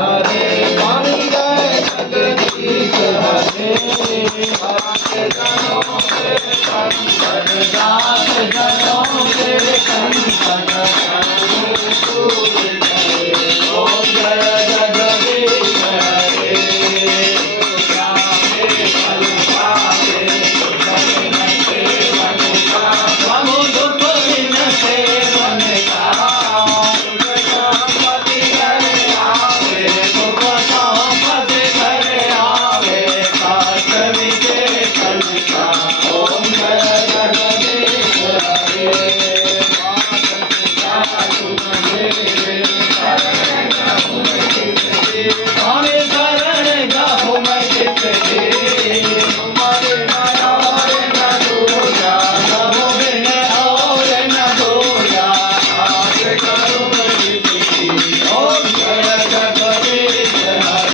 हरे पानी गए जगदीश हरे भक्त जनों के संकट जात जन